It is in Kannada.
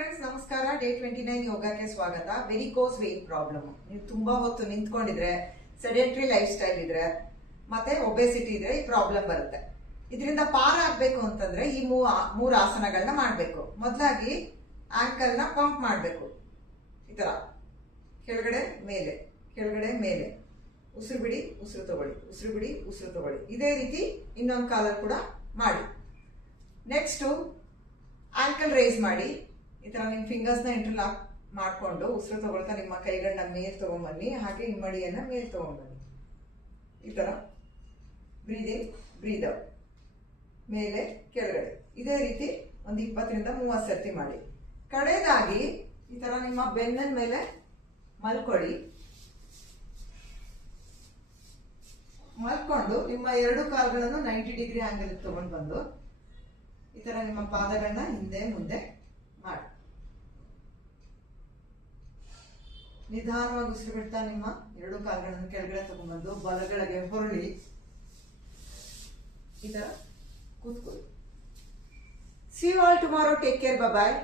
ಫ್ರೆಂಡ್ಸ್, ನಮಸ್ಕಾರ. ಡೇ 29 ಯೋಗಕ್ಕೆ ಸ್ವಾಗತ. Varicose vane problem. ನೀವು ತುಂಬಾ ಹೊತ್ತು ನಿಂತ್ಕೊಂಡಿದ್ರೆ, ಸೆಡೆಂಟ್ರಿ ಲೈಫ್ ಸ್ಟೈಲ್ ಇದ್ರೆ, ಮತ್ತೆ ಒಬೆಸಿಟಿ ಇದ್ರೆ ಈ ಪ್ರಾಬ್ಲಮ್ ಬರುತ್ತೆ. ಇದರಿಂದ ಪಾರ ಆಗ್ಬೇಕು ಅಂತಂದ್ರೆ ಈ ಮೂರು ಆಸನಗಳನ್ನ ಮಾಡ್ಬೇಕು. ಮೊದಲಾಗಿ ಆಂಕಲ್ ನ ಪಂಪ್ ಮಾಡ್ಬೇಕು. ಈ ತರ ಕೆಳಗಡೆ ಮೇಲೆ, ಕೆಳಗಡೆ ಮೇಲೆ, ಉಸಿರು ಬಿಡಿ, ಉಸಿರು ತಗೊಳ್ಳಿ, ಉಸಿರು ಬಿಡಿ, ಉಸಿರು ತಗೊಳ್ಳಿ. ಇದೇ ರೀತಿ ಇನ್ನೊಂದು ಕಾಲರ್ ಕೂಡ ಮಾಡಿ. ನೆಕ್ಸ್ಟ್ ಆಂಕಲ್ ರೈಸ್ ಮಾಡಿ. ಈ ತರ ನಿಮ್ ಫಿಂಗರ್ಸ್ ನ ಇಂಟರ್ಲಾಕ್ ಮಾಡ್ಕೊಂಡು ಉಸಿರು ತಗೊಳ್ತಾ ನಿಮ್ಮ ಕೈಗಳನ್ನ ಮೇಲ್ ತಗೊಂಡ್ಬನ್ನಿ. ಹಾಗೆ ಹಿಮ್ಮಡಿಯನ್ನ ಮೇಲ್ ತಗೊಂಡ್ಬನ್ನಿ. ಈ ತರ ಬ್ರೀದ್ ಇನ್, ಬ್ರೀದ್ ಔಟ್, ಮೇಲೆ ಕೆಳಗಡೆ. ಇದೇ ರೀತಿ ಒಂದು 20 ರಿಂದ 30 ಸರ್ತಿ ಮಾಡಿ. ಕಡೆಯದಾಗಿ ಈ ತರ ನಿಮ್ಮ ಬೆನ್ನನ್ ಮೇಲೆ ಮಲ್ಕೊಳ್ಳಿ. ಮಲ್ಕೊಂಡು ನಿಮ್ಮ 2 ಕಾಲುಗಳನ್ನು 90 ಡಿಗ್ರಿ ಆಂಗಲ್ ತಗೊಂಡು ಬಂದು ಈ ತರ ನಿಮ್ಮ ಪಾದಗಳನ್ನ ಹಿಂದೆ ಮುಂದೆ ಮಾಡಿ. ನಿಧಾನವಾಗಿ ಉಸಿರು ಬಿಡ್ತಾ ನಿಮ್ಮ 2 ಕಾಲುಗಳನ್ನು ಕೆಳಗಡೆ ತಗೊಂಡ್ಬಂದು ಬಲಗಳಿಗೆ ಹೊರಳಿ ಈ ತರ ಕೂತ್ಕೊಳ್ಳಿ. See you all tomorrow. Take care. Bye bye.